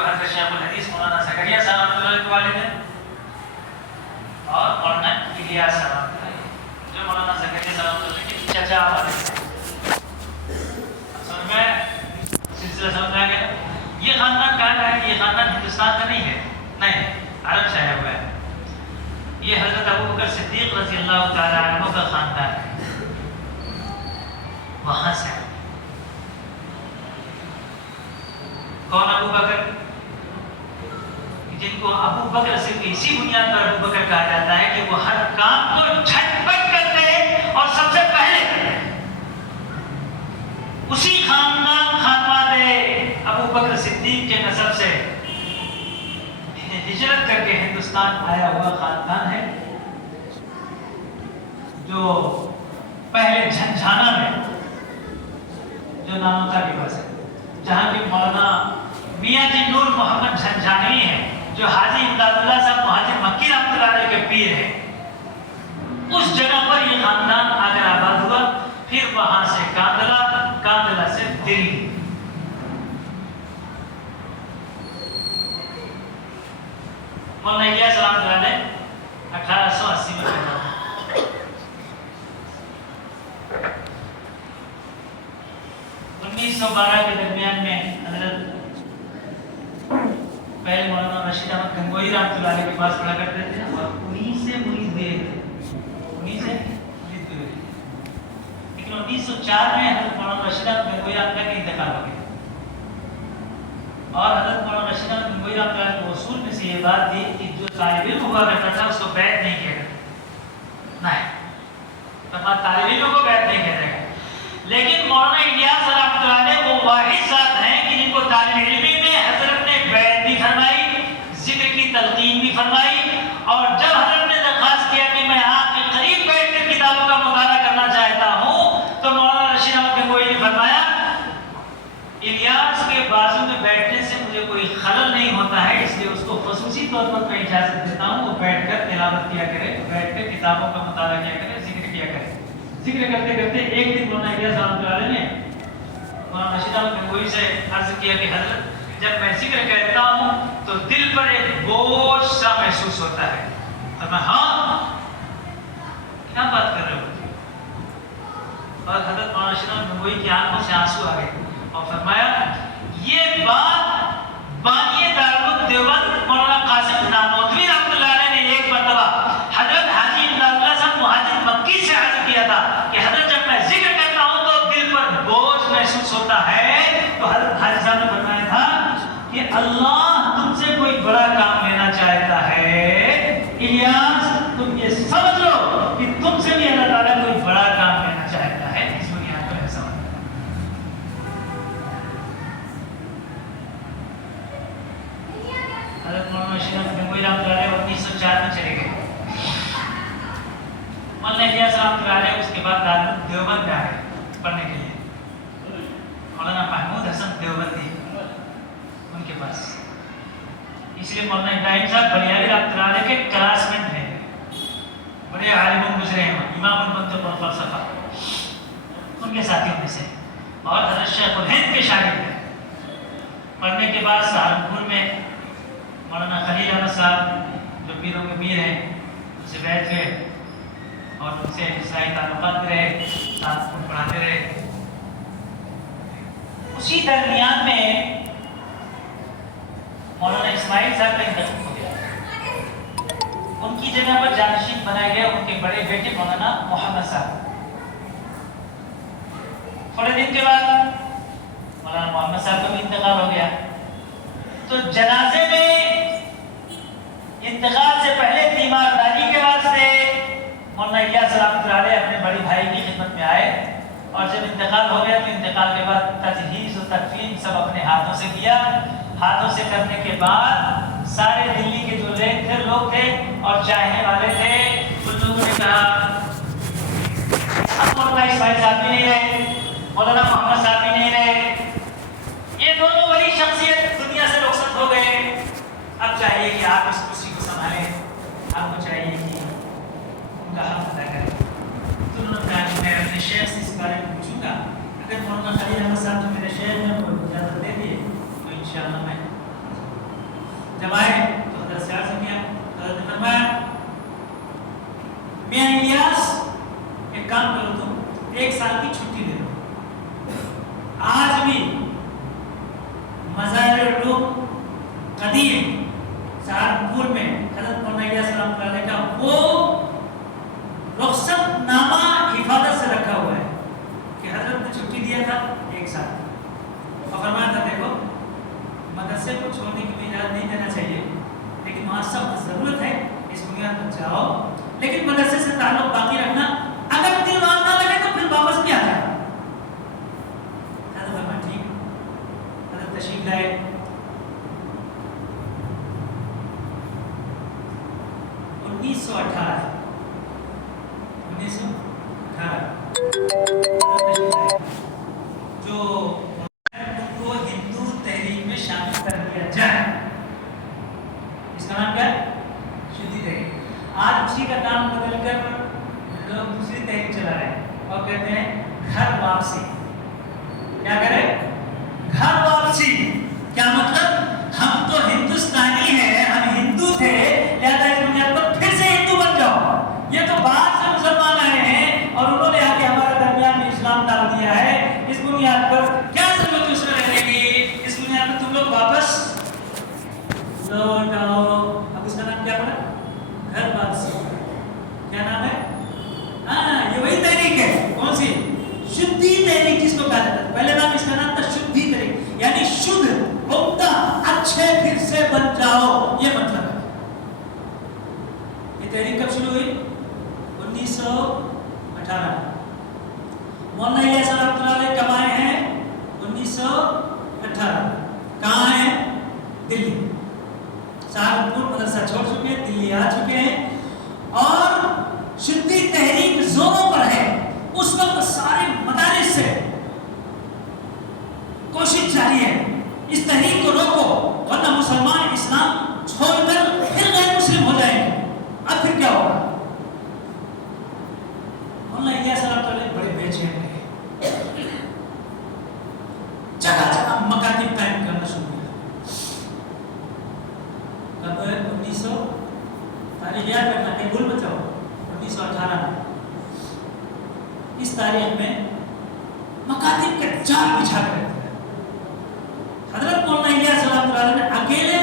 جو حضرت شیخ الحدیث مولانا زکریا صاحب رحمۃ اللہ کے والد ہیں اور مولانا الیاس صاحب جو مولانا زکریا صاحب رحمۃ اللہ کے چچا والد ہیں. سمجھ میں سلسلہ سمجھ میں آ گیا. یہ خاندان کہاں کا ہے؟ یہ خاندان ہندوستان کا نہیں ہے، نہیں عرب سے آیا ہوا ہے. یہ حضرت ابو بکر صدیق رضی اللہ تعالی عنہ کا خاندان ہے، وہاں سے. کون ابو بکر؟ جن کو ابو بکر صرف اسی بنیاد پر ابو بکر کہا جاتا ہے کہ وہ ہر کام کو جھٹپٹ کرتے ہیں اور سب سے پہلے اسی خاندان ابو بکر صدیق کے نسب سے ہجرت کر کے ہندوستان آیا ہوا خاندان ہے، جو پہلے جھنجھانا میں جو نام تھا کے پاس ہے، جہاں کے مولانا میاں جی نور محمد جھنجھانی ہیں، جو حاجی امداد اللہ صاحب مہاجر مکی رحمۃ اللہ علیہ کے پیر ہیں، اس جگہ پر یہ خاندان آ کر آباد ہوا. پھر وہاں سے کاندلا سے دلی. مولانا الیاس رحمۃ اللہ علیہ 1880 میں پیدا ہوئے. 1912 کے درمیان میں حضرت پہلے مولانا رشید احمد گنگوئی رحمۃ اللہ علیہ کے پاس پڑھا کرتے تھے اور انہیں سے مرید ہوئے تھے. لیکن 1904 میں حضرت مولانا رشید احمد گنگوئی رحمۃ اللہ کا انتقال ہو گیا اور حضرت مولانا رشید احمد گنگوئی رحمۃ اللہ کے اصول میں سے یہ بات تھی کہ جو طالب علم ہوا کرتا تھا اس کو بیعت نہیں کیا کرتا. نہیں، طالب علم کو بیعت نہیں کیا جائے گا. لیکن مولانا الیاس رحمۃ اللہ علیہ وہ واحد ذات ہیں کہ جن کو طالب علمی میں حضرت نے بیعت بھی فرمائی، ذکر کی تلقین بھی فرمائی. اور جب حضرت نے درخواست کیا کہ میں آپ کے قریب بیٹھ کر کتابوں کا مطالعہ کرنا چاہتا ہوں، تو مولانا رشید احمد گنگوئی نے فرمایا الیاس کے بازو میں بیٹھنے سے مجھے کوئی خلل نہیں ہوتا ہے، اس لیے اس کو خصوصی طور پر میں اجازت دیتا ہوں وہ بیٹھ کر تلاوت کیا کرے، بیٹھ کر کتابوں کا مطالعہ کیا کرے، ذکر کیا کرے. ذکر کرتے کرتے ایک دن مولانا الیاس رحمۃ اللہ علیہ نے مولانا رشید احمد گنگوئی سے عرض کیا کہ حضرت جب میں ذکر کہتا ہوں تو دل پر ایک بوجھ سا محسوس ہوتا ہے. اور میں ہاں کیا بات کر رہے ہو؟ اور حضرت مولانا رشید احمد گنگوئی کی آنکھوں سے آنسو آ گئے اور فرمایا یہ بات بانی دارالعلوم دیوبند مولانا قاسم نانوتوی رحمۃ اللہ علیہ نے ایک مرتبہ حضرت حاجی امداد اللہ صاحب مہاجر مکی سے عرض کیا تھا کہ حضرت جب میں ذکر کرتا ہوں تو دل پر بوجھ محسوس ہوتا ہے. تو حضرت حاجی صاحب نے فرمایا تھا کہ اللہ تم سے کوئی بڑا کام لینا چاہتا ہے، الیاس تم یہ سمجھ لو کہ تم سے بھی اللہ تعالیٰ کوئی بڑا کام لینا چاہتا ہے. اس بنیاد پر ایسا ہوتا ہے. حضرت مولانا رشید احمد گنگوئی رحمۃ اللہ علیہ 1904 میں چلے گئے. مولانا الیاس رحمۃ اللہ علیہ اس کے بعد دارالعلوم دیوبند میں آئے پڑھنے کے لیے. مولانا محمود حسن دیوبندی ان کے پاس، اس لیے مولانا ابراہیم صاحب بلیاری رحمۃ اللہ علیہ کے کلاسمیٹ ہیں، بڑے عالم گزرے ہیں، امام المنطق والفلسفہ ان کے ساتھیوں میں سے، اور حضرت شیخ الہند کے شاگرد ہیں. پڑھنے کے بعد سہارنپور میں مولانا خلیل احمد صاحب جو پیروں کے پیر ہیں ان سے بیٹھ گئے اور ان سے اسلامی تعلقات رہے، ساتھ پڑھاتے رہے. اسی درمیان میں مولانا اسماعیل صاحب کا انتقال ہو گیا. ان کی جگہ پر جانشین بنائے گئے ان کے بڑے بیٹے مولانا محمد صاحب. تھوڑے دن کے بعد مولانا محمد صاحب کا بھی انتقال ہو گیا. تو جنازے میں انتقال سے پہلے تیمارداری کے واسطے مولانا الیاس رحمۃ اللہ علیہ اپنے بڑے بھائی کی خدمت میں آئے. اور جب انتقال ہو گیا تو انتقال کے بعد تجہیز و تکفین سب اپنے ہاتھوں سے کیا. ہاتھوں سے کرنے کے بعد سارے دلی کے جو لوگ تھے اور چاہنے والے تھے ان لوگوں نے کہا اب مولانا اسماعیل صاحب بھی نہیں رہے، مولانا محمد صاحب بھی نہیں رہے، یہ دونوں بڑی شخصیت دنیا سے رخصت ہو گئے. اب چاہیے کہ آپ اس کرسی کو سنبھالیں، آپ کو چاہیے کہ ان کا حق ادا کریں. تو انہوں نے کہا کہ میں اپنے شیخ سے اس بارے میں پوچھوں گا، اگر مولانا خلیل احمد صاحب جو میرے شیخ ہیں وہ اجازت دے دیے تو انشاءاللہ میں جب آئے تو حضرت سے عرض کیا، حضرت نے فرمایا میاں الیاس ایک کام کرو، تم 1 سال کی چھٹی لے لو، آج بھی مزار العلوم قدیم سہارنپور میں حضرت مولانا الیاس رحمۃ اللہ علیہ کا وہ رخصت نامہ حفاظت سے رکھا ہوا ہے کہ حضرت نے چھٹی دیا تھا 1 سال، اور فرمایا تھا دیکھو مدرسے کو چھوڑنے کی اجازت نہیں دینا چاہیے، لیکن وہاں سخت ضرورت ہے، اس بنیاد پر جاؤ، لیکن مدرسے سے تعلق باقی رکھنا، اگر دل وہاں نہ لگے تو پھر واپس بھی آ جائے۔ حضرت فرمایا ٹھیک، حضرت تشریف لائے، 1918 جو کو ہندو تحریک میں شامل کر دیا جائے، اس کا نام کیا ہے؟ شدھی تحریک۔ آج اسی کا نام بدل کر لوگ دوسری تحریک چلا رہے ہیں اور کہتے ہیں گھر واپسی۔ کیا کریں؟ گھر واپسی۔ کیا مطلب؟ ہم تو ہندوستانی ہیں، ہم ہندو تھے، لہذا اس بنیاد پر پھر سے ہندو بن جاؤ۔ یہ تو باہر سے مسلمان آئے ہیں اور انہوں نے آ کے ہمارے درمیان میں اسلام ڈال دیا ہے، اس بنیاد پر کیا ضرورت ہے اس میں رہنے کی، اس بنیاد پر تم لوگ واپس لوٹ آؤ۔ اب اس کا نام کیا پڑا؟ گھر واپسی۔ کیا نام ہے؟ ہاں، یہ وہی تحریک ہے۔ کون سی؟ شدھی تحریک جس کو کہا جاتا ہے۔ پہلے نام اس کا نام تھا شدھی تحریک، یعنی شدھ، عمدہ، اچھے پھر سے بن جاؤ، یہ مطلب ہے۔ یہ تحریک کب شروع ہوئی؟ 1918۔ مولانا الیاس رحمۃ اللہ علیہ کب آئے ہیں؟ 1918۔ کہاں ہیں؟ دلی۔ سہارنپور مدرسہ چھوڑ چکے ہیں، دلی آ چکے ہیں، اور شدھی تحریک زوروں پر ہے۔ اس وقت سارے مدارس سے کوشش جاری ہے اس تحریک کو روکو، ورنہ مسلمان اسلام چھوڑ کر پھر غیر مسلم ہو جائیں گے۔ اب پھر کیا ہوگا؟ مولانا الیاس رحمۃ اللہ علیہ بڑے بے چین رہے، جگہ جگہ مکاتب قائم کرنا شروع کیا۔ کب؟ 1900 تاریخ یاد رکھنا، کہ بھول بچاؤ، 1918 میں اس تاریخ میں مکاتب کے جال بچھا کر حضرت مولانا الیاس رحمۃ اللہ علیہ نے اکیلے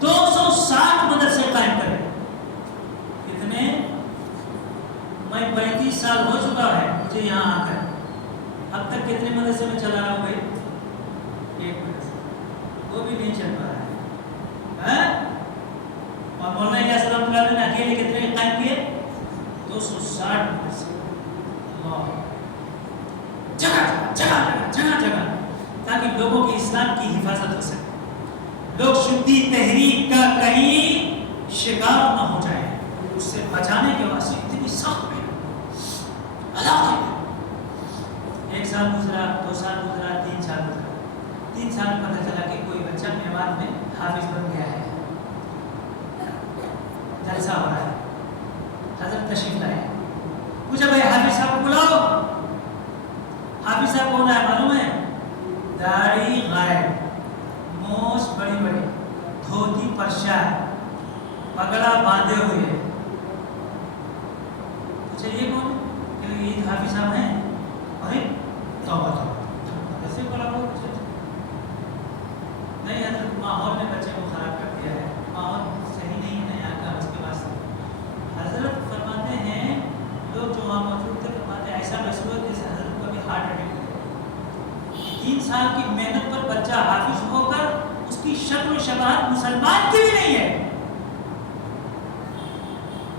260 مدرسے قائم کرے۔ کتنے؟ میں 35 سال ہو چکا ہے مجھے یہاں آ کر، اب تک کتنے مدرسے میں چلا رہا ہوں بھائی؟ 1 مدرسہ، وہ بھی نہیں چل پا رہا ہے۔ اور مولانا الیاس رحمۃ اللہ علیہ نے اکیلے کتنے قائم کیے؟ 260 مدرسے۔ جگہ جگہ جگہ جگہ جگہ، تاکہ لوگوں کی اسلام کی حفاظت ہو سکے، لوگ شدھی تحریک کا کہیں شکار نہ ہو جائیں، اس سے بچانے کے واسطے اتنی سخت محنت۔ اللہ 1 سال گزرا، 2 سال گزرا، 3 سال گزرا، 3 سال پتہ چلا کہ کوئی بچہ میوات میں حافظ بن گیا ہے، جلسہ ہو رہا ہے، حضرت تشریف لائے، پوچھا بھائی حافظ صاحب کو بلاؤ۔ حافظ صاحب کون ہے معلوم ہے؟ داڑھی غائب، مونچھ بڑی بڑی، دھوتی پرشا، پگڑا باندھے ہوئے۔ پوچھا یہ کون؟ کہ یہ حافظ صاحب ہیں۔ ارے توبہ توبہ، کیسے بولا وہ؟ نہیں حضرت، ماحول نے بچے کو خراب کر دیا ہے، ماحول صحیح نہیں ہے یہاں کا، اس کے بعد حضرت فرماتے ہیں، لوگ جو وہاں موجود تھے فرماتے ہیں ایسا محسوس ہو جیسے حضرت کو بھی ہارٹ اٹیک ہوا۔ 3 سال کی محنت پر بچہ حافظ ہو کر اس کی شکل و شباہت مسلمان کی بھی نہیں ہے،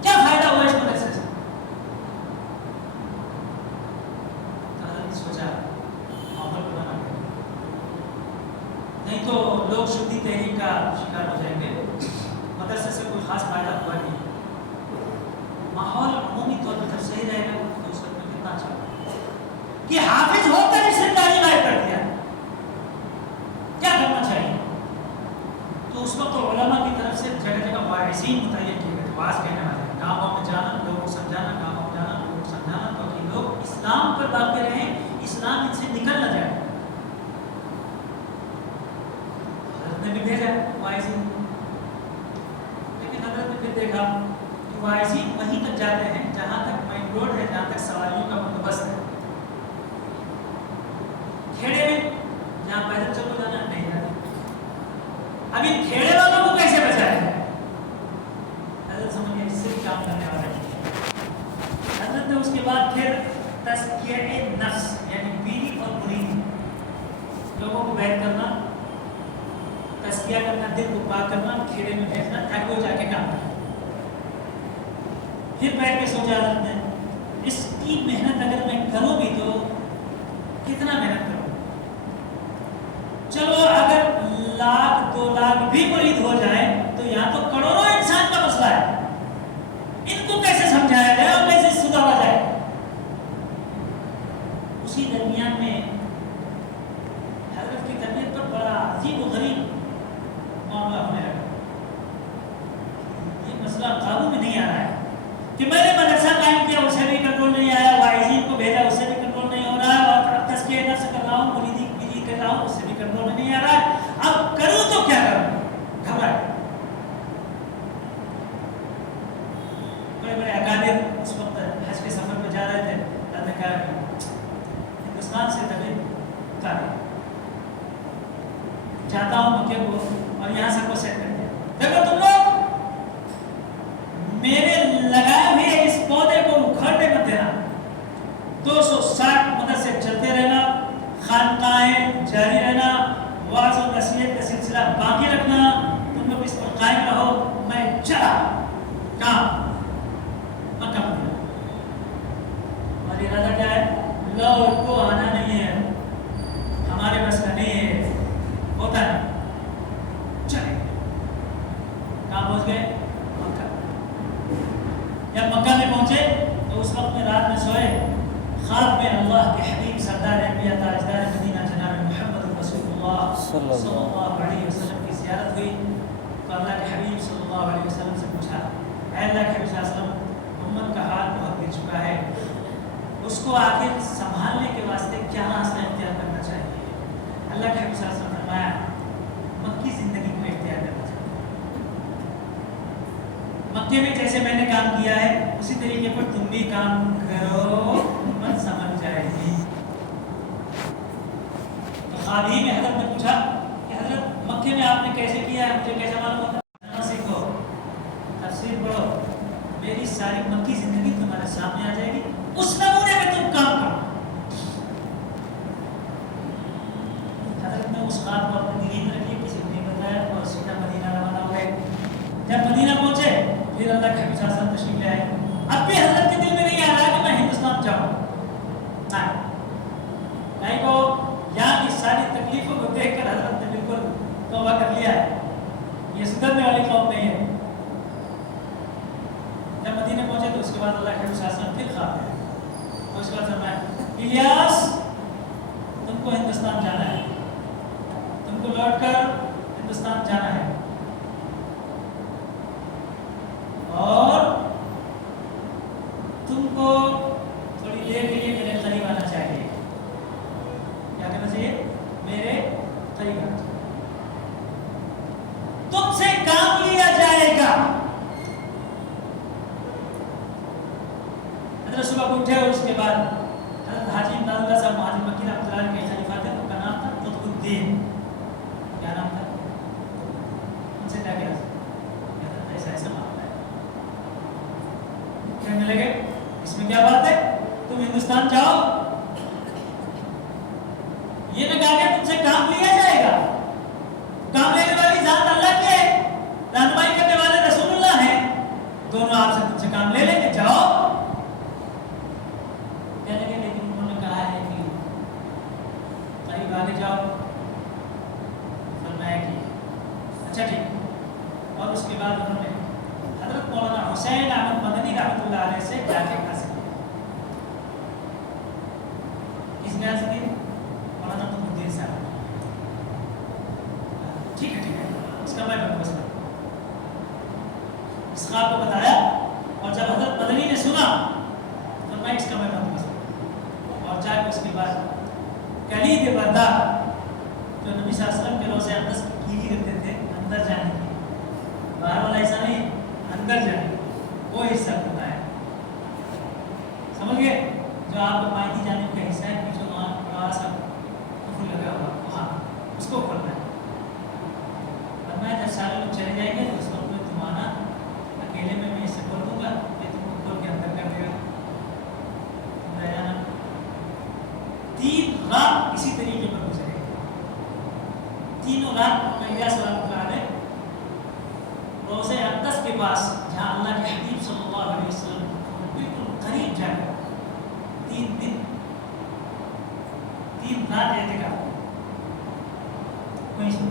کیا فائدہ ہوا اس مدرسے سے؟ تو حضرت نے سوچا ماحول بنانا پڑے، نہیں تو لوگ شدھی تحریک کا شکار ہو جائیں گے۔ مدرسے سے کوئی خاص فائدہ ہوا نہیں، ماحول عمومی طور پر صحیح رہے گا تو اس وقت میں کتنا اچھا کہ حافظ ہو کر اسے داڑھی غائب کر دیا، کیا کرنا چاہیے؟ تو اس وقت علماء کی طرف سے جگہ جگہ واعظین متعین کیے گئے، واعظ کہنے والے، گاؤں میں جانا، لوگوں کو سمجھانا، گاؤں میں جانا، لوگوں کو سمجھانا، تاکہ لوگ اسلام پر باقی رہیں، اسلام ان سے نکل نہ جائے۔ حضرت نے بھی بھیجا واعظین، دیکھا کہ واعظین وہیں تک جاتے ہیں جہاں تک مین روڈ ہے، جہاں تک سواریوں کا بندوبست ہے. کھیڑے میں جہاں پیدل چلو جانا نہیں جاتے. اب ان کھیڑے والوں کو کیسے بچایا جائے؟ حضرت سمجھ اس سے کام کرنے والا ہے. حضرت نے اس کے بعد پھر تزکیہ نفس یعنی بیوی اور مرید لوگوں کو بیت کرنا، تزکیہ کرنا، دل کو پاک کرنا، کھیڑے میں بھیجنا تاکہ وہ جا کے کام کرے. پھر بیٹھ کے سوچا حضرت نے اس کی محنت اگر میں کروں بھی تو کتنا محنت کروں. چلو اگر 1,00,000 2,00,000 بھی مرید ہو جائے تو یہاں تو کروڑوں انسان کا مسئلہ ہے. ان کو کیسے سمجھایا جائے اور کیسے سدھارا جائے؟ اسی درمیان میں حضرت کی طبیعت پر بڑا عجیب و غریب معاملہ ہونے لگا. یہ مسئلہ قابو میں نہیں آ رہا ہے کہ میں نے مدرسہ قائم کیا اسے بھی کنٹرول نہیں آیا، واعظین کو بھیجا اسے بھی کنٹرول نہیں ہو رہا ہے، اور تزکیہ نفس کر رہا ہوں، مریدی کر رہا ہوں، اس سے بھی کنٹرول میں نہیں آ رہا ہے. اب کروں تو کیا کروں؟ گھبراہٹ. بڑے بڑے اکابر اس وقت حج کے سفر پہ جا رہے تھے. اللہ نے کہا ہندوستان سے طبیعت اتاری جاتا ہوں مکے کو اور یہاں سب کو سیٹ کر دیا. دیکھو تم لوگ میرے لگائے ہوئے اس پودے کو اکھاڑنے مت دینا. 260 مدرسے چلتے رہنا، خانقاہیں جاری رہنا، واعظ و نصیحت کا سلسلہ باقی رکھنا. تم لوگ اس پر قائم رہو. میں چلا کام مکہ مدینہ. اور ارادہ کیا ہے؟ لوگ کو آنا نہیں ہے، ہمارے بس کا نہیں ہے، ہوتا نہیں. چلے کہاں پہنچ گئے؟ مکہ. جب مکہ میں پہنچے تو اس وقت میں رات میں سوئے. خواب میں اللہ کے حبیب سردار انبیاء تاجدار مدینہ جناب محمد رسول اللہ صلی اللہ علیہ وسلم کی زیارت ہوئی. تو اللہ کے حبیب صلی اللہ علیہ وسلم سے پوچھا، اے اللہ کے حبیب صلی اللہ علیہ وسلم، امت کا حال بہت گر چکا ہے، اس کو آخر سنبھالنے کے واسطے کیا راستہ اختیار کرنا چاہیے؟ اللہ کے حبیب صلی اللہ علیہ وسلم نے فرمایا مکی زندگی کو اختیار کرنا چاہیے. مکے میں جیسے میں نے کام کیا ہے اسی طریقے پر تم بھی کام کرو، امت سمجھ جائے گی. تو خواب ہی میں حضرت نے پوچھا کہ حضرت مکے میں آپ نے کیسے کیا ہے، مجھے کیسے معلوم ہوتا ہے؟ سیکھو، تفسیر پڑھو، میری ساری مکی زندگی تمہارے سامنے آ جائے گی، اس نمونے میں تم کام کرو. حضرت نے اس خواب کو اپنے دل میں رکھی، کسی کو نہیں بتایا اور سیدھا مدینہ روانہ ہو گئے. جب مدینہ پہنچے پھر اللہ کے حبیب صلی اللہ علیہ وسلم تشریف لے آئے. اب بھی حضرت کے دل میں نہیں آ رہا کہ میں ہندوستان جاؤں. نہیں کو یہاں کی ساری تکلیفوں کو دیکھ کر حضرت نے بالکل توبہ کر لیا ہے. یہ سدھرنے والی قوم نہیں ہے. جب مدینہ پہنچے تو اس کے بعد اللہ کے حبیب صلی اللہ علیہ وسلم پھر خواب ہے. تو اس کے بعد فرمایا الیاس تم کو ہندوستان جانا ہے، تم کو لوٹ کر ہندوستان جانا ہے اور تم کو تھوڑی دیر کے لیے میرے قریب آنا چاہیے. کیا کرنا چاہیے؟ میرے قریب آنا چاہیے. تم سے کام لیا جائے گا. حضرت صبح کو اٹھے اور اس کے بعد حضرت حاجی امداد اللہ صاحب مہاجر مکی رحمۃ اللہ کے خلیفہ تھے. ان کا نام تھا قطب الدین. کیا نام تھا؟ ان سے کیا کیا ایسا ایسا معاملہ ہے. کہنے لگے اس میں کیا بات ہے، تم ہندوستان جاؤ، یہ نہ کہا کہ تم سے کام لیا جائے گا. کام لینے والی ذات اللہ کی ہے، رہنمائی کرنے والے رسول اللہ ہیں. دونوں آپ سے تم سے کام لے لیں گے، جاؤ. کہنے لگے لیکن انہوں نے کہا ہے کہ قریب آگے جاؤ. فرمایا کہ اچھا ٹھیک. اور اس کے بعد انہوں نے حضرت مولانا حسین احمد مدنی رحمۃ اللہ علیہ سے جا کے حاصل کیا. کس نے حاصل کی؟ مولانا قطب الدین صاحب. ٹھیک ہے اس کا میں بندوبست کروں. اس خواب کو بتایا اور جب حضرت مدنی نے سنا تو میں اس کا میں بندوبست کروں. اور جا کے اس کے بعد کلید بردہ جو نبی صلی اللہ علیہ وسلم کے روزے اقدس کی کیلی رکھتے تھے اندر جانے کی، باہر والا ایسا نہیں، اندر جانے کی. کے پاس جہاں اللہ کے حبیب صلی اللہ علیہ وسلم بالکل قریب جا کر 3 دن 3 رات اعتکاف وہیں سے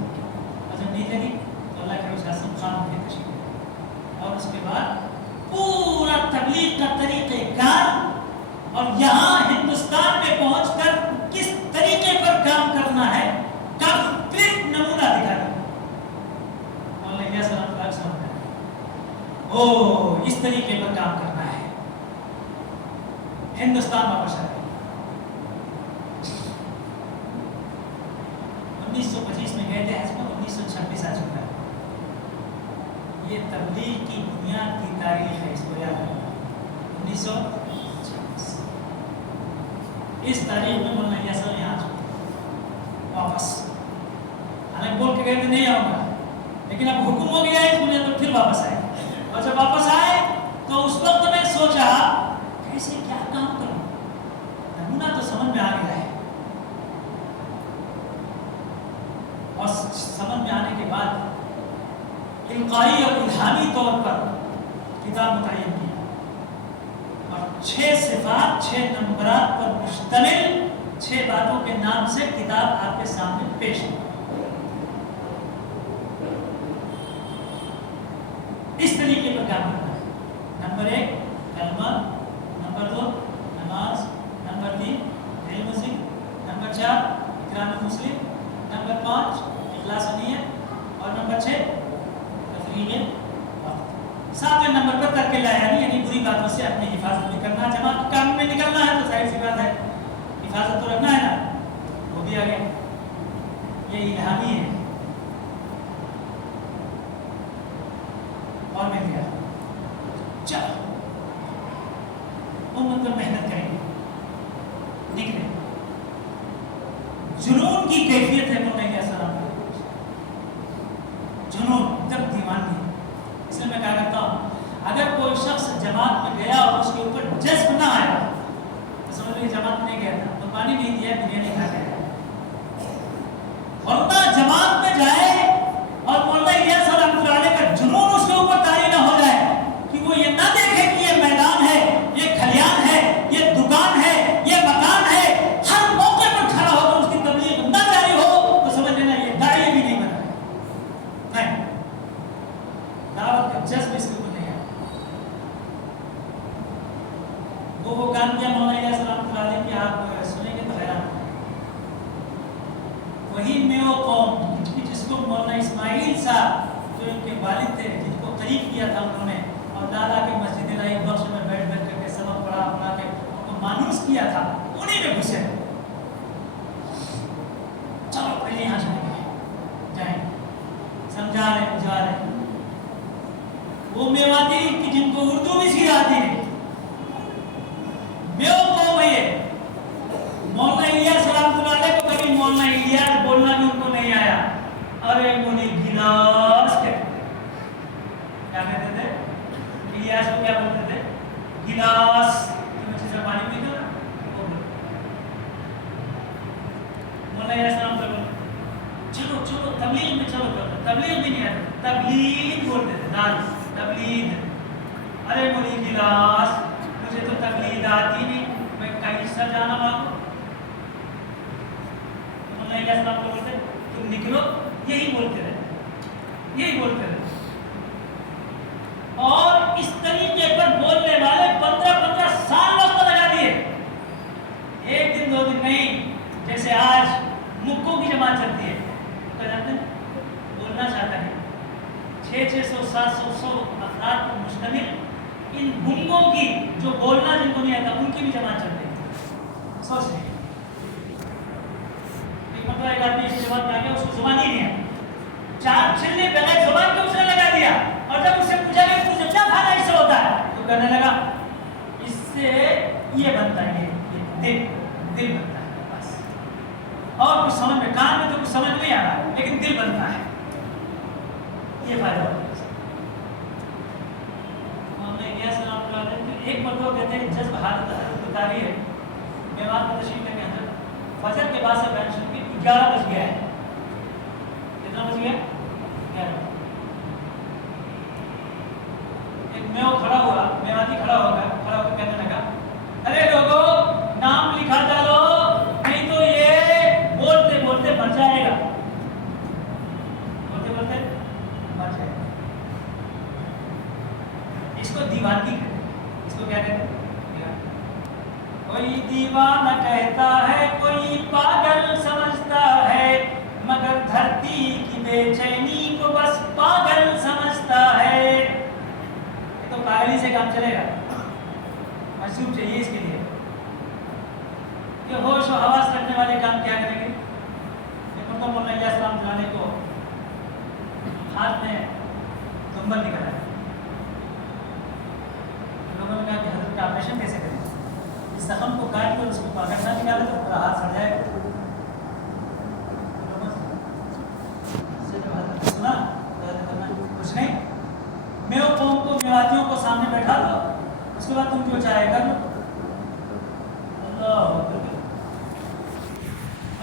جب نہیں لگی تو اللہ کے رسول صلی اللہ علیہ وسلم تشریف لے اور اس کے بعد پورا تبلیغ کا طریقہ کار اور یہاں ہندوستان میں پہنچ کر کس طریقے پر کام کرنا ہے کمپلیٹ نمونہ دکھا دیا مولانا یہ سلام اللہ سمجھا او اس طریقے پر کام کرنا ہے ہندوستان واپس آ گئے 1925 میں گئے تھے حج میں 1926 آ چکا ہے یہ تبلیغ کی بنیاد کی تاریخ ہے اس کو یاد رکھنا 1926 اس تاریخ میں مولانا یاسر یہاں چکے واپس حالانکہ بول کے گئے تھے نہیں آؤں گا لیکن اب حکم ہو گیا ہے مجھے تو پھر واپس آئے اور جب واپس آئے تو اس وقت میں سوچا کیسے کیا کام کروں نمونہ تو سمجھ میں آ گیا ہے اور سمجھ میں آنے کے بعد القائی اور الہامی طور پر کتاب متعین کی اور 6 صفات 6 نمبرات پر مشتمل 6 باتوں کے نام سے کتاب آپ کے سامنے پیش کی اس طریقے پر کام کرنا ہے نمبر 1 کلمہ نمبر 2 نماز نمبر 3 علم و ذکر نمبر 4 اکرام مسلم نمبر 5 اخلاص نیت اور نمبر 6 7ویں نمبر پر ترک لاحیانی یعنی بری باتوں سے اپنی حفاظت بھی کرنا جماعت کام میں نکلنا ہے تو ظاہر سی بات ہے حفاظت تو رکھنا ہے نا وہ بھی آگے یہ الہامی ہے اور مل گیا چلو امت پر محنت کریں گے نکلے جنون کی کیفیت ہے مولانا کیا سلام جنون جب دیوانی اس لیے میں کہا کرتا ہوں اگر کوئی شخص جماعت میں گیا اور اس کے اوپر جذب نہ آیا تو سمجھ لیجیے جماعت میں نہیں گیا تھا تو پانی نہیں دیا بریانی کھا گیا ورنہ جماعت میں جائے اور مولانا الیاس رحمۃ اللہ علیہ کا جنون اس کے اوپر طاری نہ ہو جائے کہ وہ یہ نہ دیکھے کہ یہ میدان ہے یہ کھلیان ہے یہ دکان ہے یہ مکان ہے ہر موقع پر کھڑا ہو کر اس کی تبلیغ نہ جاری ہو تو سمجھ لینا یہ داعی بھی نہیں بنا نہیں دعوت کا جذب اس کے اوپر نہیں ہے وہ کام کیا مولانا الیاس رحمۃ اللہ علیہ کی آپ سنیں گے تو حیران وہی میو قوم جس کو مولانا اسماعیل صاحب جو ان کے والد تھے جن کو قریب کیا تھا انہوں نے اور دادا کے مسجد لائی بخش میں بیٹھ بیٹھ کر کے سبق پڑھا کے ان کو مانوس کیا تھا انہیں میں گھسے چلو پہلے یہاں جائیں سمجھا رہے بجھا رہے وہ میواتی کہ جن کو اردو بھی سیدھا آتی ہے میو قوم ہے مولانا الیاس رحمۃ اللہ علیہ کو کبھی مولانا الیاس بولنا بھی ان کو نہیں آیا ارے مجھے گلاس کیا کہتے تھے الیاس کو کیا بولتے تھے گلاس مجھے سے پانی پی دو مولانا الیاس رحمۃ اللہ چلو چلو تبلیغ میں چلو تبلیغ بھی نہیں آتی تبلیغ بولتے تھے دال تبلیغ ارے مجھے گلاس مجھے تو تبلیغ آتی نہیں میں کہیں حصہ جانا مانگوں مولانا الیاس رحمۃ اللہ بولتے تم نکلو یہی بولتے رہے اور اس طریقے پر بولنے والے 15 سال وقت لگا دیے ایک دن 2 دن نہیں جیسے آج مکوں کی جماعت چلتی ہے تو جانتے ہیں بولنا چاہتا ہے 600 700 افراد پر مشتمل ان گنگوں کی جو بولنا جن کو نہیں آتا ان کی بھی جماعت چلتی ہے سوچ رہے مطلب ایک آدمی اس جماعت میں آ گیا اس کو زبان ہی نہیں ہے 4 چھلنے بغیر زبان کو اس نے لگا دیا اور جب اسے پوچھا کہ تجھے کیا کھانا اس سے ہوتا ہے تو کہنے لگا اس سے یہ بنتا ہے یہ دل بنتا ہے بس اور کچھ سمجھ میں کان میں تو کچھ سمجھ نہیں آ رہا لیکن دل بنتا ہے یہ فائدہ ہوتا ہے مولانا الیاس رحمۃ اللہ علیہ ایک مرتبہ کہتے ہیں جذب حالت اتاری ہے میوات میں تشریف لے کے اندر فجر کے بعد سے بیان شروع کی 11 بج گیا ہے کتنا بج گیا 11 کو دیوانگی کہتے ہیں. اس کو کیا کہتے ہیں؟ کوئی دیوانہ کہتا ہے کوئی پاگل سمجھتا ہے مگر دھرتی کی بے چینی کو بس پاگل سمجھتا ہے. یہ تو پاگلی سے کام چلے گا. مشروب چاہیے اس کے لیے کہ ہوش و حواس رکھنے والے کام کیا کریں گے. مولانا علیہ السلام جانے کو ہاتھ میں دمبل نکل آیا. لوگوں نے کہا کہ حضرت کا آپریشن کیسے کریں؟ اس زخم کو کاٹ کر اس کو اگر نہ نکالے تو پورا ہاتھ سڑ جائے گا. سنا کچھ نہیں. میرے قوم کو میواتیوں کو سامنے بیٹھا دو, اس کے بعد تم جو چاہے کر لو. اللہ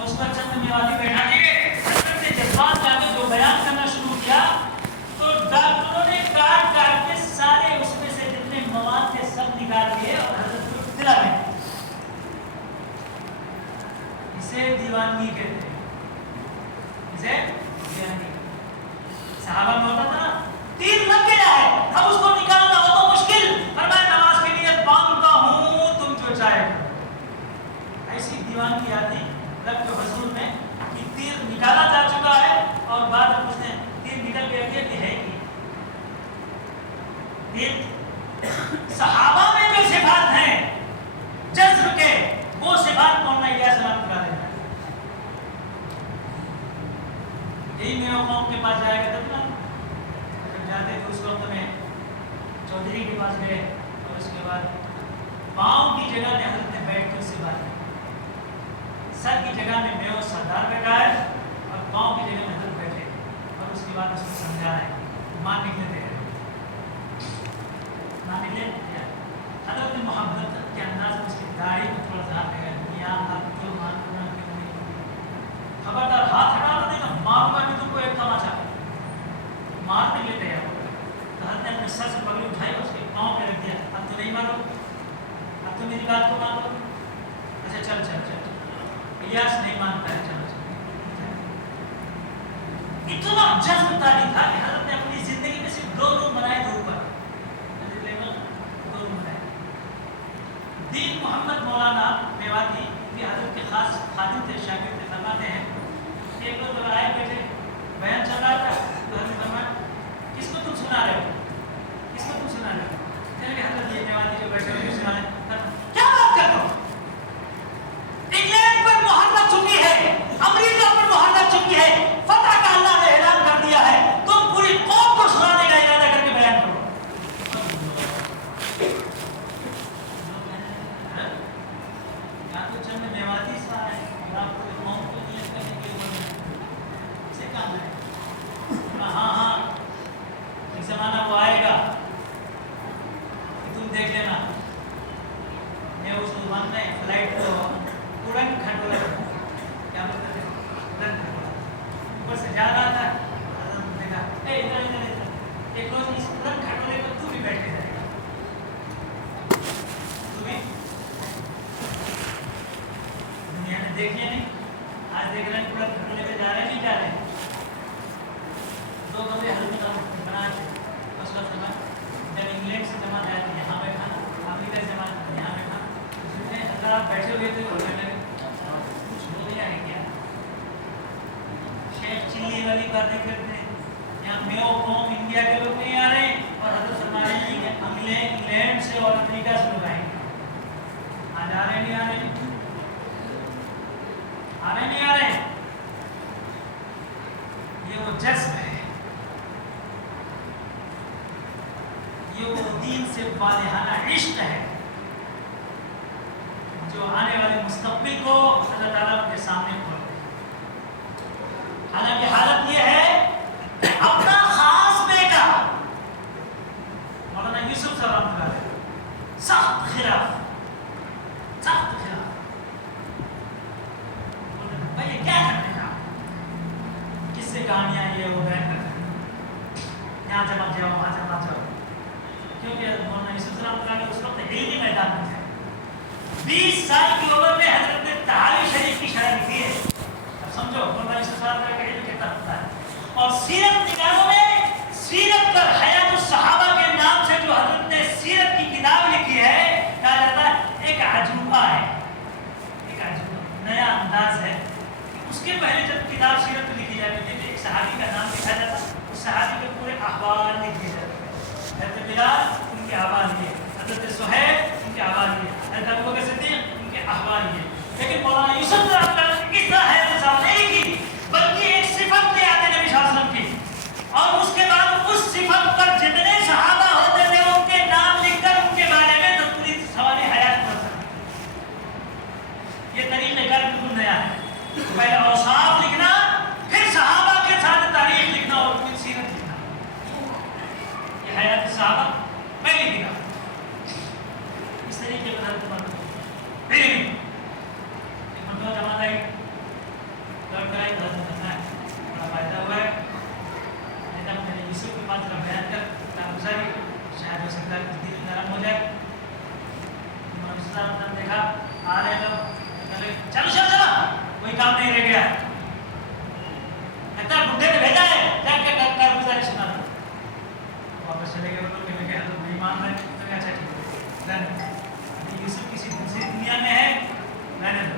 اس پر چند میواتی بیٹھا کے جذبات جا کے جو بیان کرنا شروع کیا تو ڈاکٹروں نے کاٹ کاٹ کے سارے اس میں سے جتنے مواد تھے سب نکال دیے اور حضرت کو دلا دیں. اسے دیوانگی کہتے ہیں. اسے دیوانگی. صحابہ میں ہوتا تھا نا تیر لگ گیا ہے اب اس کو نکالنا ہو تو مشکل, فرمایا نماز کے لیے باندھتا ہوں تم جو چاہے. ایسی دیوانگی آتی رب کے حضور میں کہ تیر نکالا جا چکا ہے اور بعد میں اس نے تیر نکل گیا کہ ہے ہی تیر. صحابہ میں جو صفات ہیں جذب کے وہ صفات مولانا علیہ السلام کا دینا ہے. یہی میرے قوم کے پاس جایا کرتا تھا جب جاتے تھے اس وقت میں چودھری کے پاس گئے اور اس کے بعد پاؤں کی جگہ میں حضرت نے بیٹھ کے اس سے بات کی. سر کی جگہ میں میرے سردار بیٹھا ہے اور پاؤں کی جگہ میں حضرت بیٹھے اور اس کے بعد اس کو سمجھا ہے مان نکلے تھے مان نکلے. حضرت نے محبت کے انداز میں اس کی داڑھی کو تھوڑا سا ہاتھ لگا دیا. آپ جو مان خبردار ہاتھ ہٹا دو نہیں تو ماروں گا بھی تم کو ایک تماچا مار نہیں لیتے ہیں. تو حضرت نے اپنے سر سے پگڑی اٹھائی اور اس کے پاؤں پہ رکھ دیا. اب تو نہیں مانو, اب تو میری بات کو مانو. اچھا چل چل چل الیاس نہیں مانتا ہے. چلو چلو. اتنا جذب تاری تھا کہ حضرت نے اپنی زندگی میں صرف 2 روم بنائے تھے اوپر 2 روم بنائے. دین محمد مولانا میواتی بھی حضرت کے خاص خادم تھے, شاگرد تھے. فرماتے ہیں کہ ایک دو آئے بیٹھے بیان چل رہا تھا تو حضرت فرمایا کس کو تم سنا رہے ہو, کس کو تم سنا رہے ہو؟ کہ حضرت یہ میواتی جو بیٹھے ہوئے سنا رہے کیا بات کر رہا ہو. انگلینڈ پر مہر لگ چکی ہے, امریکہ پر مہر لگ چکی ہے, فتح کا اللہ نے اعلان کر دیا ہے, تم پوری قوم کو سنانے کا ارادہ کر کے بیان کرو. یا تو چند میواتی سا ہے اور آپ پوری قوم کو نیت کرنے کے لیے سے کام ہے. ہاں ہاں ایک زمانہ وہ آئے گا کہ تم دیکھ لینا میں اس زبان میں فلائٹ کو اڑن کھٹولا کیا مطلب ہے اڑن کھٹولا اوپر سے جا رہا تھا. حضرت نے کہا اے ادھر ادھر ادھر ایک روز اس اڑن کھٹولے کو تو بھی بیٹھ کے جائے گا. تو بھی دنیا نے دیکھ لیا نہیں, آج دیکھ رہے ہیں اڑن کھٹولے پہ جا رہے ہیں نہیں جا رہے ہیں. 2 بندے حضرت نے بنا کے اس وقت جب انگلینڈ سے جمع آیا تو یہاں بیٹھا, امریکہ سے جمع یہاں بیٹھا. حضرات بیٹھے ہوئے تھے کچھ ہو گیا ہے کیا, شیخ چلی والی باتیں کرتے ہیں. یہاں میو قوم انڈیا کے لوگ نہیں آ رہے ہیں اور حضرت فرما رہے ہیں کہ انگلینڈ سے اور امریکہ سے لوگ آئیں گے. آج آ رہے نہیں آ رہے, آ رہے نہیں آ رہے. یہ وہ جذب ہے, یہ وہ دین سے والہانہ عشق ہے جو آنے والے مستقبل کو اللہ تعالیٰ کے سامنے کھول دے. حالانکہ حالت یہ ہے اپنا خاص بیٹا مولانا یوسف صاحب رحمۃ اللہ علیہ سخت خلاف بھائی کیا کرنے کا, کس سے کہانیاں یہ وہ بیان کرتے ہیں یہاں جمع جاؤ وہاں جمع جاؤ. کیونکہ مولانا یوسف صاحب رحمۃ اللہ علیہ اس وقت علمی میدان میں تھے. 20 سال کی عمر میں حضرت نے تحاوی شریف کی شرح لکھی ہے. اب سمجھو مولانا یوسف صاحب کا علم کتنا ہوتا ہے. اور سیرت نگاروں میں سیرت پر حیات الصحابہ کے نام سے جو حضرت نے احوال لکھ دیے جاتے ہیں. حضرت بلال ان کے احوال یہ, حضرت سہیل ان کے احوال یہ, حضرت ابوبکر صدیق ان کے احوال یہ. لیکن مولانا یوسف رحمۃ اللہ اس طرح حیات صاحب نہیں کی, بلکہ ایک صفت لے آتے نبی صلی اللہ علیہ وسلم کی, اور اس کے بعد اس صفت پر جتنے صحابہ ہوتے تھے ان کے نام لکھ کر ان کے بارے میں پوری سوال حیات کر سکتے. یہ طریقہ کار بالکل نیا ہے. پہلے اوصاف لکھنا, پھر صحابہ کے ساتھ تاریخ لکھنا اور پھر سیرت لکھنا. یہ حیات صحابہ پہلے لکھا اس طریقے کا پھر جماعت آئی بڑا فائدہ ہوا ہے. یوسف کے پاس بیان کر گزاری شاید ہو سکتا ہے دل نرم ہو جائے. دیکھا آ رہے لوگ, چلو چلو چلو, کوئی کام نہیں رہ گیا, بڈھے نے بھیجا ہے, جا کے کارگزاری سنا دو. واپس چلے گئے وہ لوگ, کہنے کے حضرت نہیں مان رہے. اچھا ٹھیک ہے, یوسف کسی دوسری دنیا میں ہے, رہنے دو.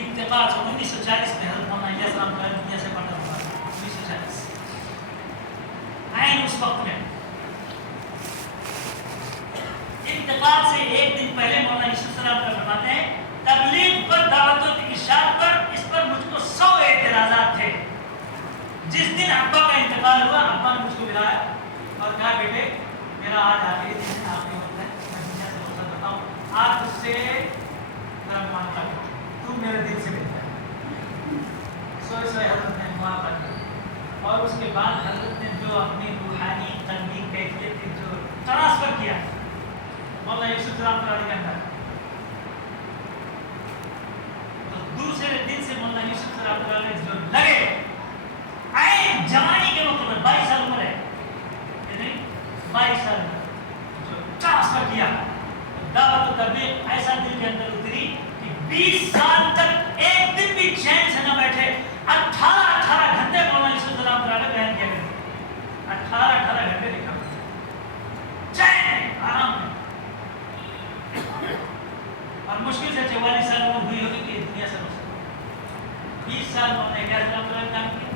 انتقال 1940 میں حضرت مولانا الیاس رحمۃ اللہ دنیا سے پڑھا ہوا. 1940 اس وقت میں انتقال سے ایک دن پہلے مولانا یوسف صاحب کا فرماتے ہیں تبلیغ پر, دعوت و ارشاد پر, اس پر مجھ کو 100 اعتراضات تھے. جس دن ابا کا انتقال ہوا, ابا نے مجھ کو بلایا اور کہا بیٹے میرا آج آخری دن ہے, آخری وقت ہے, میں دنیا سے روزہ کرتا ہوں, آج اس سے مانتا ہوں, تم میرے دل سے ملتا ہے. سوئے سوئے حضرت نے معاف کر دیا. اور اس کے بعد حضرت نے جو اپنی روحانی قلبی کیفیت کی جو ٹرانسفر کیا مولانا یوسف رحمۃ اللہ کے اندر, تو دوسرے دن سے مولانا یوسف رحمۃ اللہ نے جو لگے عین جوانی کے وقت میں 22 سال عمر ہے, 22 سال جو ٹرانسفر کیا, دعوت و تبلیغ ایسا دل کے اندر اتری کہ 20 سال تک ایک دن بھی چین سے نہ بیٹھے. 18 گھنٹے مولانا یوسف رحمۃ اللہ نے بیان کیا کرتے, 18 گھنٹے لکھا چین آرام میں. اور مشکل سے 44 سال عمر ہوئی ہوگی کہ دنیا سے روز 20 سال مولانا الیاس رحمۃ اللہ نے کام کیا,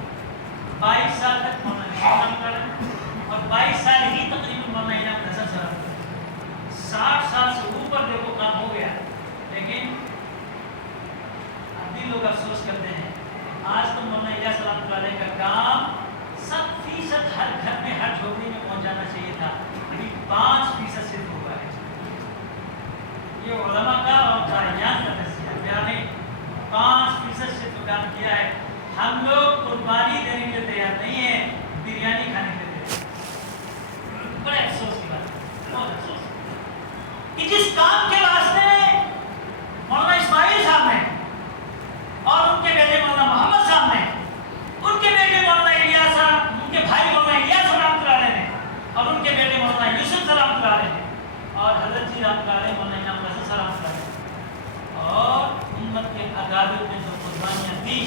22 سال تک مولانا یوسف رحمۃ اللہ نے, اور 22 سال ہی تقریباً مولانا انعام حسن صاحب, 60 سال سے اوپر دیکھو کام ہو گیا. لیکن ابھی لوگ افسوس کرتے ہیں آج تو مولانا الیاس رحمۃ اللہ علیہ کا کام 100% ہر گھر میں ہر جھوپڑی میں پہنچانا چاہیے تھا, ابھی 5% صرف ہوا ہے. یہ علماء کا اور داعیان کا تجزیہ بیان ہے, 5% صرف کام کیا ہے. ہم لوگ قربانی دینے کے لیے تیار نہیں ہیں, بریانی کھانے کے لیے تیار. بڑے افسوس کی بات ہے, بہت افسوس کہ جس کام کے واسطے مولانا اسماعیل صاحب نے اور ان کے بیٹے مولانا محمد صاحب نے, ان کے بیٹے مولانا الیاس, ان کے بھائی مولانا الیاس رحمۃ اللہ علیہ نے, اور ان کے بیٹے مولانا یوسف رحمۃ اللہ علیہ نے, اور حضرت جی رحمۃ اللہ علیہ, مولانا انعام حسن رحمۃ اللہ علیہ, اور امت کے اکابر نے جو قربانیاں دی,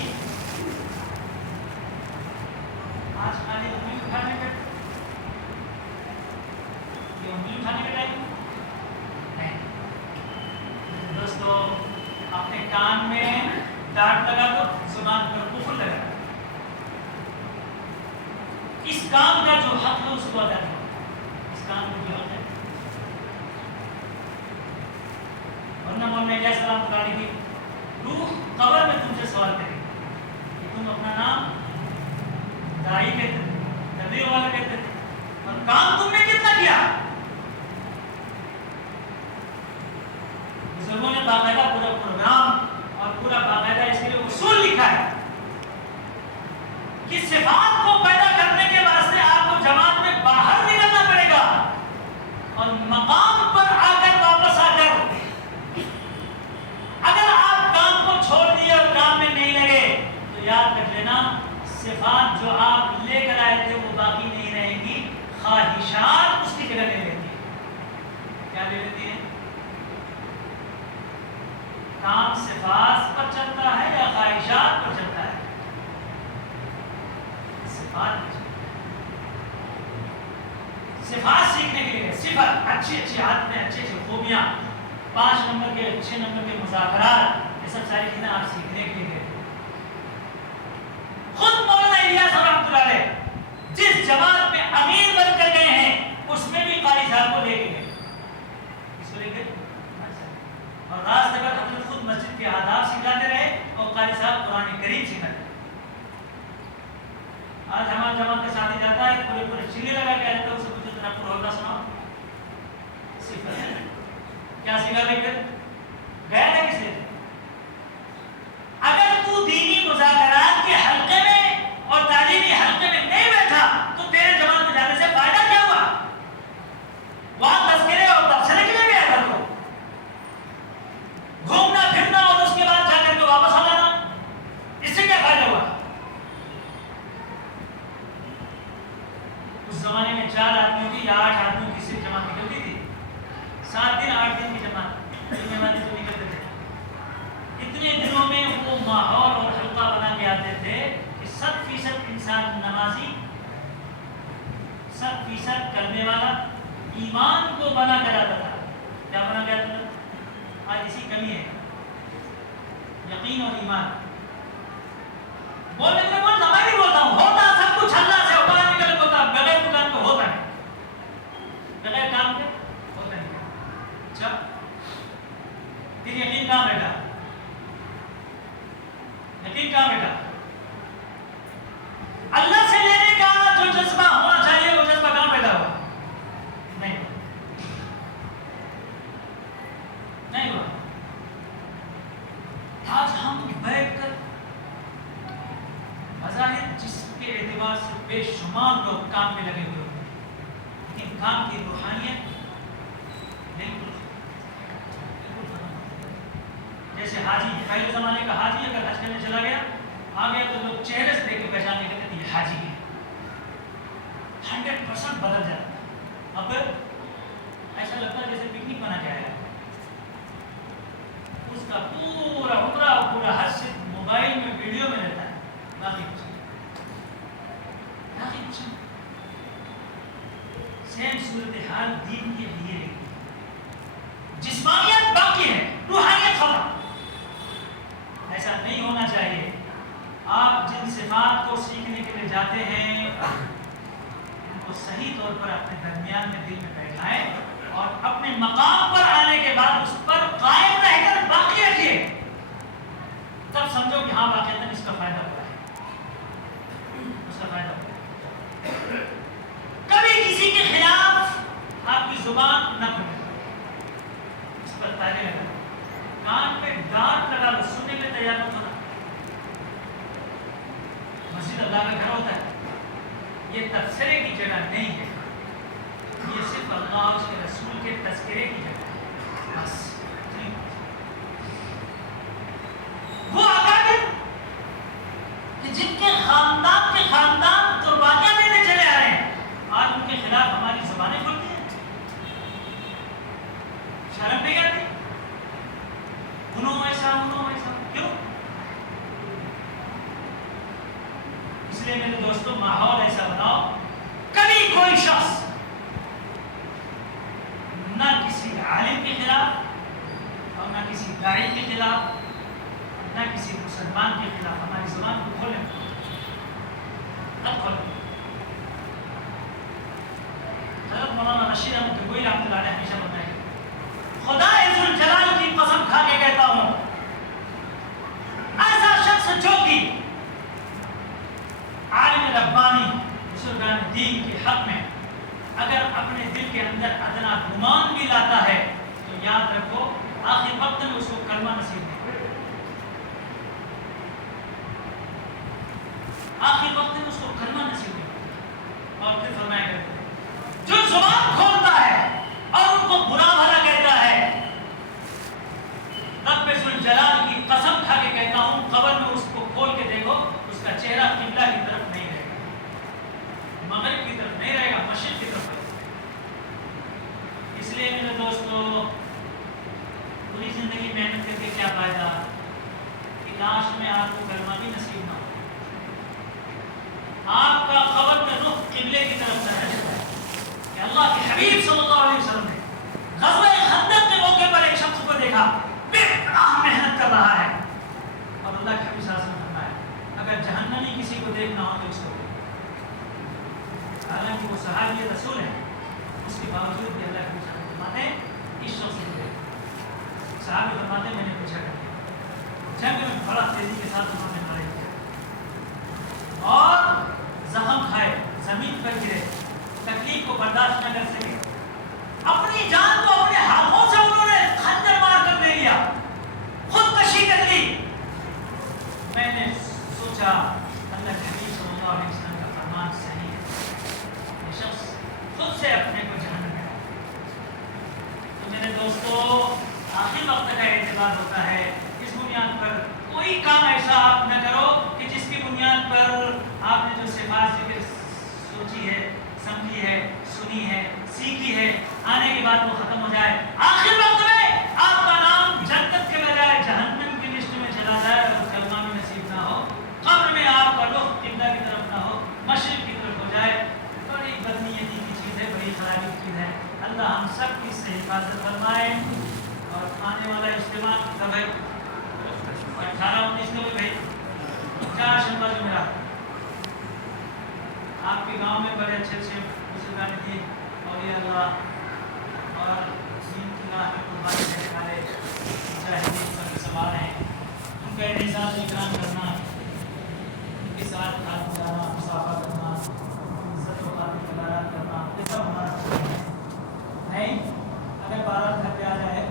آج خالی انگلی اٹھانے کا, یہ انگلی اٹھانے کا ٹائم نہیں. دوستو اپنے کان میں ڈانٹ لگا دو, زبان پر کفر لگا دو. اس کام کا جو حق ہے اس کو ادا کرو, اس کام کا جو حق ہے. ورنہ مولانا الیاس رحمۃ اللہ علیہ کی روح قبر میں تم سے سوال کرے گی کہ تم اپنا نام داعی کہتے تھے, تبلیغ والا کہتے تھے, اور کام تم نے کتنا کیا. بزرگوں نے باقاعدہ پورا پروگرام اور پورا باقاعدہ اس کے لیے اصول لکھا ہے کہ صفات کو پیدا کرنے کے واسطے آپ کو جماعت میں باہر نکلنا پڑے گا, اور مقام پر آ کر واپس آ کر اگر آپ کام کو چھوڑ دیے اور کام میں نہیں لگے تو یاد رکھ لینا صفات جو آپ لے کر آئے تھے وہ باقی نہیں رہیں گی, خواہشات اس کی جگہ لے لیتی ہیں. کیا لے لیتی ہیں؟ کام صفات پر چلتا ہے یا خواہشات پر چلتا ہے؟ صفات پر چلتا ہے. صفات سیکھنے کے لیے صفت, اچھی عادتیں, اچھی خوبیاں, 5 نمبر کے 6 نمبر کے مذاکرات, یہ سب ساری چیزیں آپ سیکھنے کے لیے. خود مولانا الیاس رحمۃ اللہ علیہ جماعت کے ساتھ ہی جاتا ہے, پورے پورے چلے لگا کے آتا ہے, اسے پوچھو ذرا پروردہ سناؤ, کیا سکھا دے کر گیا تھا کس لیے؟ اگر تو دینی مذاکرات کے حلقے میں اور تعلیمی حلقے میں نہیں بیٹھا تو تیرے جماعت میں جانے سے فائدہ کیا ہوا؟ وہاں تذکرے اور تبصرے کے لیے گیا تھا تو گھومنا پھرنا اور اس کے بعد جا کر کے واپس آ جانا, اس سے کیا فائدہ ہوا؟ اس زمانے میں 4 آدمیوں کی یا 8 آدمیوں کی صرف جماعت نکلتی تھی, 7 دن 8 دن کی جماعت والے تو نکلتے تھے. اتنے دنوں میں وہ ماحول اور حلقہ بنا کے آتے تھے کہ 100% انسان نمازی, 100% کرنے والا, ایمان کو بنا کر آتا تھا. کیا بنا کر آتا تھا؟ آج اسی کمی ہے, یقین اور ایمان. بولنے میں بولتا میں بھی بولتا ہوں, ہوتا سب کچھ اللہ سے اوپر نکل ہوتا, بغیر دکان کو ہوتا ہے, بغیر کام کے ہوتا نہیں. اچھا پھر یقین کہاں بیٹھا؟ یقین کہاں بیٹھا؟ اللہ سے لینے کا جو جذبہ ہونا چاہیے وہ جذبہ کہاں پیدا ہوا؟ نہیں نہیں ہوا. آج ہم بیٹھ کر بظاہر جسم کے اعتبار سے بے شمار لوگ کام میں لگے ہوئے ہوتے ہیں, لیکن کام کی روحانیت نہیں. جیسے حاجی, پہلے زمانے کا حاجی اگر حج کرنے چلا گیا آ گیا تو لوگ چہرے سے دیکھ کے پہچان نہیں کرتے یہ حاجی ہے, 100% بدل جاتا. اب ایسا لگتا ہے جیسے پکنک بنا کے آیا, اس کا پورا اترا پورا حج صرف موبائل میں ویڈیو میں رہتا ہے, باقی کچھ نہیں. سیم صورتحال دین کے لیے رہی, جسمانیت باقی ہے, روحانیت ختم. ایسا نہیں ہونا چاہیے. آپ جن صفات کو سیکھنے کے لیے جاتے ہیں ان کو صحیح طور پر اپنے درمیان میں دل میں بیٹھائیں اور اپنے مقام پر آنے کے بعد اس پر قائم رہ کر باقی رکھیے, تب سمجھو کہ ہاں واقعی اس کا فائدہ ہوا ہے, اس کا فائدہ ہوا ہے. کبھی کسی کے خلاف آپ کی زبان نہ کھلے, اس پر تالے لگا, کان پہ ڈانٹ لگا لو, سننے کے لیے تیار مت ہونا. مسجد اللہ کا گھر ہوتا ہے, یہ تبصرے کی جگہ نہیں ہے, یہ صرف اللہ اور اس کے رسول کے تذکرے کی جگہ ہے بس. وہ اکابر کہ جن کے خاندان قربانیاں دینے چلے آ رہے ہیں, آج ان کے خلاف ہماری زبانیں کھلتی ہیں, شرم نہیں آتی. انہوں ایسا کیوں؟ اس لیے میرے دوستوں ماحول ایسا بناؤ, کبھی کوئی شخص نہ کسی عالم کے خلاف اور نہ کسی داعی کے خلاف, نہ کسی مسلمان کے خلاف ہماری زبان کو کھولیں, تب کھولیں. حضرت مولانا رشید احمد گنگوئی رحمۃ اللہ علیہ ہمیشہ بتائیں, خدا ذوالجلال کی قسم کھا کے کہتا ہوں, ایسا شخص جو کہ عالم ربانی بزرگان دین کے حق میں اگر اپنے دل کے اندر ادنا گمان بھی لاتا ہے تو یاد رکھو آخر وقت میں اس کو کلمہ نصیب نہیں, آخر وقت میں اس کو کلمہ نصیب نہیں. اور پھر فرمایا کرتے ہیں جو زبان کھولتا ہے اور ان کو برا بھلا کہتا ہے, رب ذوالجلال کی قسم کھا کے کہتا ہوں قبر میں اس کو کھول کے دیکھو, اس کا چہرہ قبلہ کی طرف نہیں رہے گا, مغرب کی طرف نہیں رہے گا, مشرق کی طرف رہے گا. اس لیے میرے دوستو پوری زندگی محنت کر کے کیا فائدہ کہ لاسٹ میں آپ کو کلمہ بھی نصیب نہ ہو, آپ کا قبر میں رخ قبلے کی طرف سے ہے کہ اللہ کے حبیب صلی اللہ علیہ وسلم نے غزوہ خندق کے موقع پر ایک شخص کو دیکھا بے پناہ محنت کر رہا ہے, اور اللہ کے حبیب صلی اللہ علیہ وسلم نے فرمایا اگر جہنمی کسی کو دیکھنا ہو تو اس کو دیکھو. حالانکہ وہ صحابی رسول ہے, اس کے باوجود بھی اللہ کے حبیب صلی اللہ علیہ وسلم فرماتے ہیں اس شخص کو دیکھو. صحابی فرماتے ہیں میں نے پوچھا کرتے جنگ میں بڑا تیزی کے ساتھ انہوں نے لڑائی کیا اور زخم کھائے, کو برداشت نہ کر سکے. اپنی جان کو اپنے ہاتھوں سے انہوں نے خنجر مار کر لے لیا, خودکشی کر لی. میں نے سوچا اللہ کے نبی صلی اللہ علیہ وسلم کا فرمان صحیح ہے, یہ شخص خود سے اپنے کو جہنم میں ڈالا. تو میرے دوستو, آخر وقت کا اعتبار ہوتا ہے. اس بنیاد پر کوئی کام ایسا آپ نہ کرو کہ جس کی بنیاد پر آپ نے جو صفات ذکر سوچی ہے, سمجھی ہے, سنی ہے, سیکھی ہے, آنے کے بعد وہ ختم ہو جائے. آخر وقت میں آپ کا نام جنت کے بجائے جہنم کی لسٹ میں چلا جائے اور کلمہ میں نصیب نہ ہو. قبر میں آپ کا رخ قبلہ کی طرف نہ ہو, مشرق کی طرف ہو جائے. بڑی بدنیتی کی چیز ہے, بڑی خرابی کی چیز ہے. اللہ ہم سب کی اس سے حفاظت فرمائے. اور آنے والا اجتماع کب ہے؟ 18-19 کو بھائی 4 شنبہ جمعرات. آپ کے گاؤں میں بڑے اچھے اچھے بزرگان تھے, اولیاء اللہ اور دین کی راہ میں قربانی دینے والے مجاہدین پر سوال ہیں. ان کا احتساب اکرام کرنا, ان کے ساتھ ہاتھ ملانا, مصافحہ کرنا, عزت و خاطر ملاقات کرنا, یہ سب ہمارا نہیں. اگر بارات گھر پہ آ جائے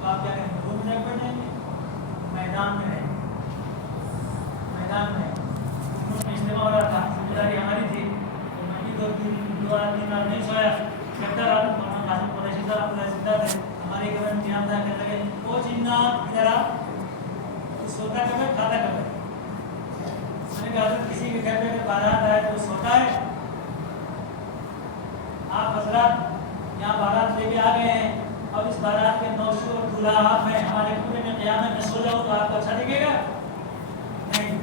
تو آپ کیا کہیں گے؟ روم میں بیٹھ جائیں گے, میدان میں رہیں, میدان میں. اجتماع ہو رہا تھا, ذمہ داری ہماری تھی, تو میں بھی 2 رات نہیں سویا. کرتا رہا. مولانا قاسم قریشی صاحب زندہ تھے, ہمارے گھر میں امتحان تھا. کہنے لگے وہ جنات ادھر آ, سوتا کب ہے, کھاتا کب ہے. میں نے کہا حضرت کسی کے گھر پہ اگر بارات آئے تو سوتا ہے. آپ حضرات یہاں بارات لے کے آ گئے ہیں, اب اس بارات کے نوشو اور دولہا آپ ہیں, ہمارے پورے میں قیامت میں سو جاؤ تو آپ کو اچھا لگے گا؟ نہیں.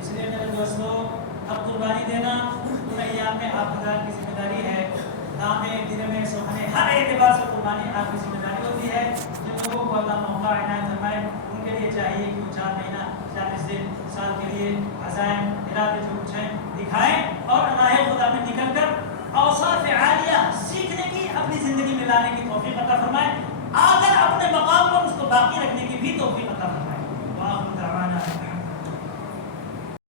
اس لیے میرے دوستو, اب قربانی دینا ان ایام میں آپ حضرات کی ذمہ داری ہے. دامے دن میں سوکھنے ہر اعتبار سے قربانی آپ کی ذمہ داری ہوتی ہے. جن لوگوں کو اللہ موقع عنایت فرمائے ان کے لیے چاہیے کہ وہ 4 مہینہ 40 دن سال کے لیے عزائم ارادے جو کچھ ہیں دکھائیں اور راہ خدا میں نکل کر اوصاف عالیہ سیکھنے کی, اپنی زندگی میں لانے کی توفیق عطا فرمائے. آ کر اپنے مقام پر اس کو باقی رکھنے کی بھی توفیق عطا فرمائے.